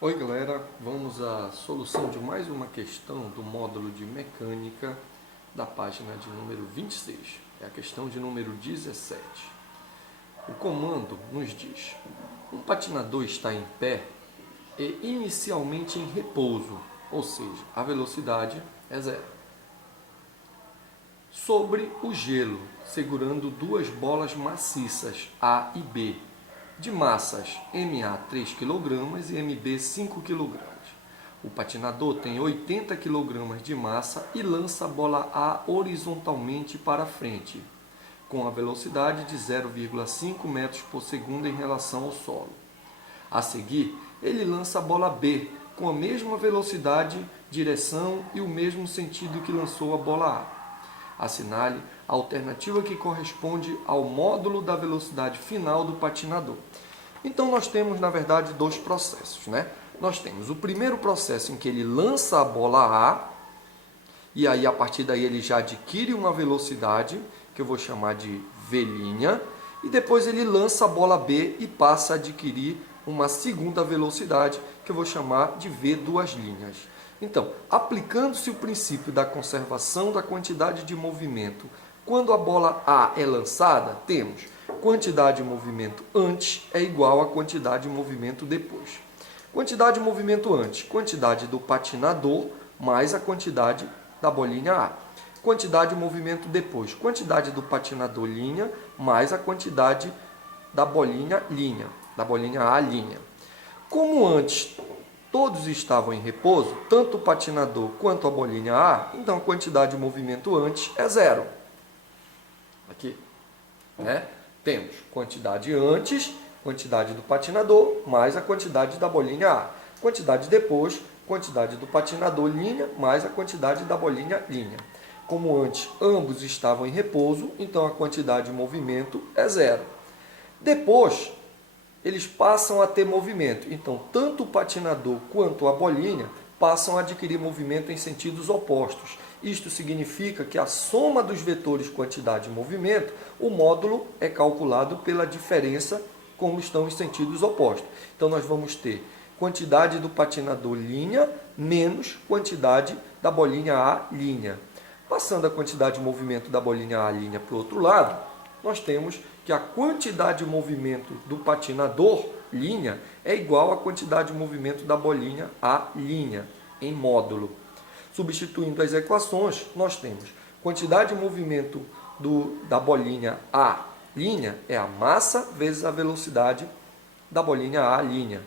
Oi galera, vamos à solução de mais uma questão do módulo de mecânica da página de número 26. É a questão de número 17. O comando nos diz: um patinador está em pé e inicialmente em repouso, ou seja, a velocidade é zero, sobre o gelo, segurando duas bolas maciças A e B, de massas MA 3 kg e MB 5 kg. O patinador tem 80 kg de massa e lança a bola A horizontalmente para frente, com a velocidade de 0,5 metros por segundo em relação ao solo. A seguir, ele lança a bola B com a mesma velocidade, direção e o mesmo sentido que lançou a bola A. Assinale a alternativa que corresponde ao módulo da velocidade final do patinador. Então nós temos, na verdade, dois processos, né? Nós temos o primeiro processo em que ele lança a bola A, e aí a partir daí ele já adquire uma velocidade, que eu vou chamar de V', e depois ele lança a bola B e passa a adquirir uma segunda velocidade, que eu vou chamar de V'. Então, aplicando-se o princípio da conservação da quantidade de movimento, quando a bola A é lançada, temos quantidade de movimento antes é igual a quantidade de movimento depois. Quantidade de movimento antes, quantidade do patinador mais a quantidade da bolinha A. Quantidade de movimento depois, quantidade do patinador linha mais a quantidade da bolinha A linha. Como antes todos estavam em repouso, tanto o patinador quanto a bolinha A, então a quantidade de movimento antes é zero. Aqui, né? Temos quantidade antes, quantidade do patinador, mais a quantidade da bolinha A. Quantidade depois, quantidade do patinador linha, mais a quantidade da bolinha linha. Como antes ambos estavam em repouso, então a quantidade de movimento é zero. Depois, eles passam a ter movimento. Então, tanto o patinador quanto a bolinha passam a adquirir movimento em sentidos opostos. Isto significa que a soma dos vetores quantidade e movimento, o módulo é calculado pela diferença como estão os sentidos opostos. Então, nós vamos ter quantidade do patinador linha menos quantidade da bolinha A linha. Passando a quantidade de movimento da bolinha A linha para o outro lado, nós temos que a quantidade de movimento do patinador linha é igual à quantidade de movimento da bolinha A linha em módulo. Substituindo as equações, nós temos quantidade de movimento da bolinha A linha é a massa vezes a velocidade da bolinha A linha.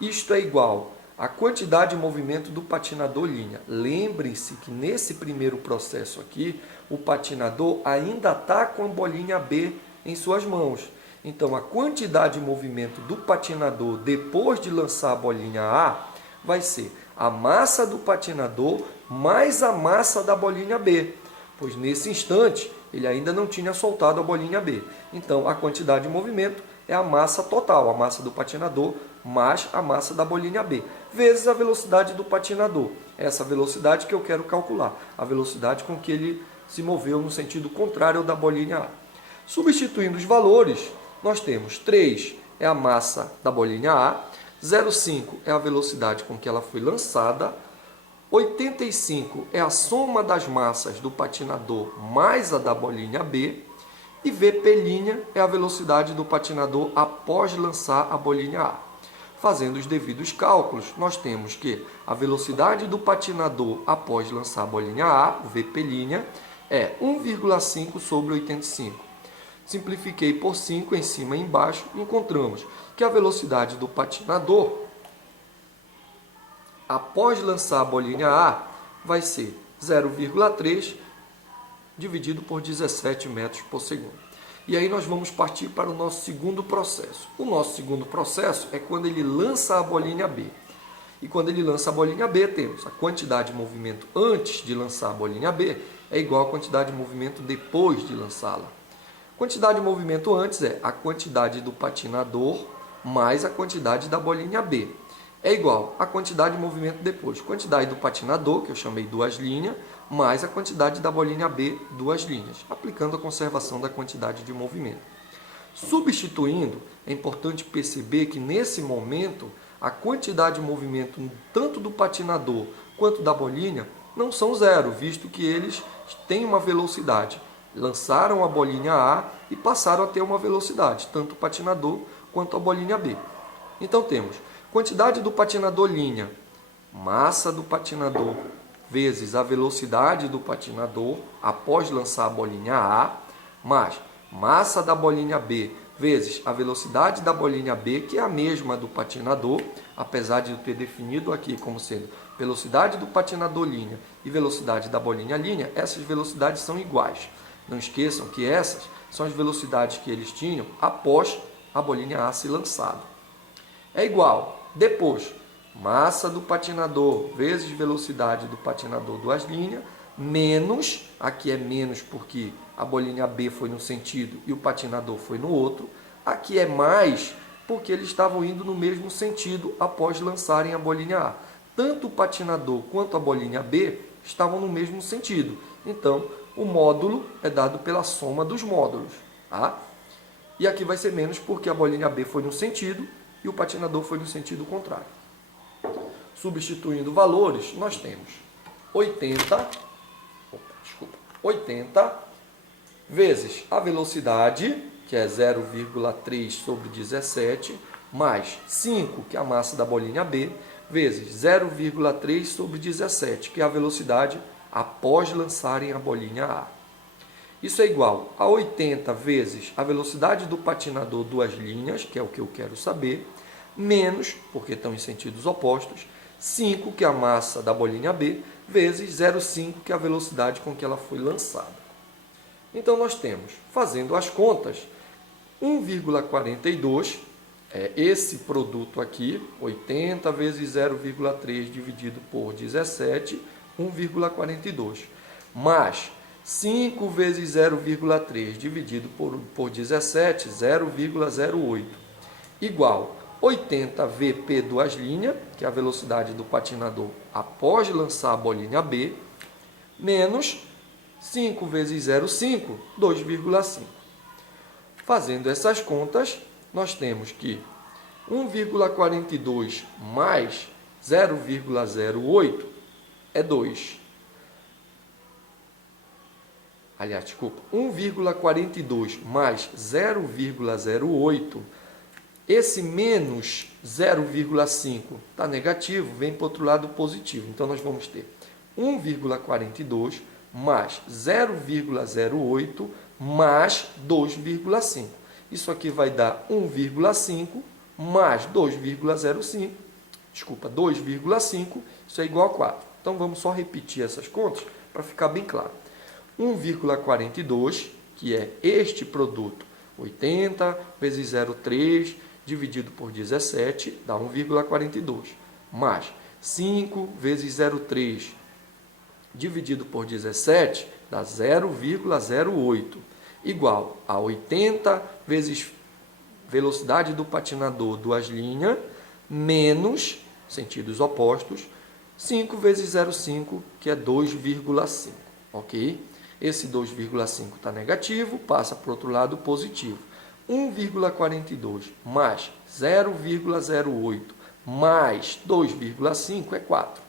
Isto é igual à quantidade de movimento do patinador linha. Lembre-se que nesse primeiro processo aqui, o patinador ainda está com a bolinha B em suas mãos. Então, a quantidade de movimento do patinador depois de lançar a bolinha A vai ser a massa do patinador mais a massa da bolinha B, pois nesse instante ele ainda não tinha soltado a bolinha B. Então, a quantidade de movimento é a massa total, a massa do patinador mais a massa da bolinha B, vezes a velocidade do patinador. Essa velocidade que eu quero calcular, a velocidade com que ele se moveu no sentido contrário ao da bolinha A. Substituindo os valores, nós temos 3 é a massa da bolinha A, 0,5 é a velocidade com que ela foi lançada, 85 é a soma das massas do patinador mais a da bolinha B, e Vp' é a velocidade do patinador após lançar a bolinha A. Fazendo os devidos cálculos, nós temos que a velocidade do patinador após lançar a bolinha A, o Vp', é 1,5 sobre 85. Simplifiquei por 5 em cima e embaixo e encontramos que a velocidade do patinador após lançar a bolinha A vai ser 0,3 dividido por 17 metros por segundo. E aí nós vamos partir para o nosso segundo processo. O nosso segundo processo é quando ele lança a bolinha B. E quando ele lança a bolinha B, temos a quantidade de movimento antes de lançar a bolinha B é igual à quantidade de movimento depois de lançá-la. Quantidade de movimento antes é a quantidade do patinador mais a quantidade da bolinha B. É igual à quantidade de movimento depois. Quantidade do patinador, que eu chamei 2 linhas, mais a quantidade da bolinha B, 2 linhas, aplicando a conservação da quantidade de movimento. Substituindo, é importante perceber que nesse momento a quantidade de movimento tanto do patinador quanto da bolinha não são zero, visto que eles têm uma velocidade. Lançaram a bolinha A e passaram a ter uma velocidade, tanto o patinador quanto a bolinha B. Então temos quantidade do patinador linha, massa do patinador, vezes a velocidade do patinador após lançar a bolinha A, mais massa da bolinha B, vezes a velocidade da bolinha B, que é a mesma do patinador, apesar de eu ter definido aqui como sendo velocidade do patinador linha e velocidade da bolinha linha, essas velocidades são iguais. Não esqueçam que essas são as velocidades que eles tinham após a bolinha A ser lançada. É igual, depois, massa do patinador vezes velocidade do patinador duas linhas, menos, aqui é menos porque a bolinha B foi num sentido e o patinador foi no outro, aqui é mais porque eles estavam indo no mesmo sentido após lançarem a bolinha A. Tanto o patinador quanto a bolinha B estavam no mesmo sentido, então o módulo é dado pela soma dos módulos. Tá? E aqui vai ser menos porque a bolinha B foi no sentido e o patinador foi no sentido contrário. Substituindo valores, nós temos 80 vezes a velocidade, que é 0,3 sobre 17, mais 5, que é a massa da bolinha B, vezes 0,3 sobre 17, que é a velocidade após lançarem a bolinha A. Isso é igual a 80 vezes a velocidade do patinador duas linhas, que é o que eu quero saber, menos, porque estão em sentidos opostos, 5, que é a massa da bolinha B, vezes 0,5, que é a velocidade com que ela foi lançada. Então, nós temos, fazendo as contas, 1,42 é esse produto aqui, 80 vezes 0,3 dividido por 17, 1,42. Mais 5 vezes 0,3 dividido por 17, 0,08. Igual 80 VP duas linhas, que é a velocidade do patinador após lançar a bolinha B, menos 5 vezes 0,5, 2,5. Fazendo essas contas, nós temos que 1,42 mais 0,08 é 2. Aliás, desculpa, 1,42 mais 0,08, esse menos 0,5 está negativo, vem para o outro lado positivo. Então, nós vamos ter 1,42 mais 0,08 mais 2,5. Isso aqui vai dar 1,5 mais 2,05. Desculpa, 2,5. Isso é igual a 4. Então, vamos só repetir essas contas para ficar bem claro. 1,42, que é este produto, 80 vezes 0,3 dividido por 17, dá 1,42. Mais 5 vezes 0,3 dividido por 17, dá 0,08. Igual a 80 vezes velocidade do patinador duas linhas, menos, sentidos opostos, 5 vezes 0,5, que é 2,5. Ok? Esse 2,5 está negativo, passa para o outro lado positivo. 1,42 mais 0,08 mais 2,5 é 4.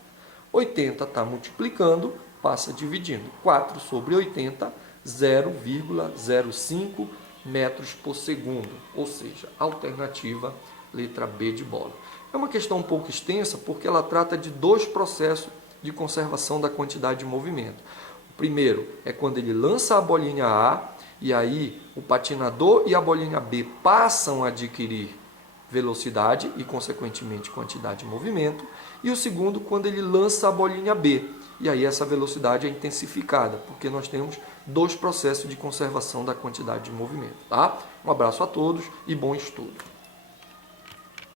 80 está multiplicando, passa dividindo. 4 sobre 80, 0,05 metros por segundo. Ou seja, alternativa letra B de bola. É uma questão um pouco extensa porque ela trata de dois processos de conservação da quantidade de movimento. O primeiro é quando ele lança a bolinha A e aí o patinador e a bolinha B passam a adquirir velocidade e, consequentemente, quantidade de movimento. E o segundo, quando ele lança a bolinha B. E aí essa velocidade é intensificada, porque nós temos dois processos de conservação da quantidade de movimento. Tá? Um abraço a todos e bom estudo.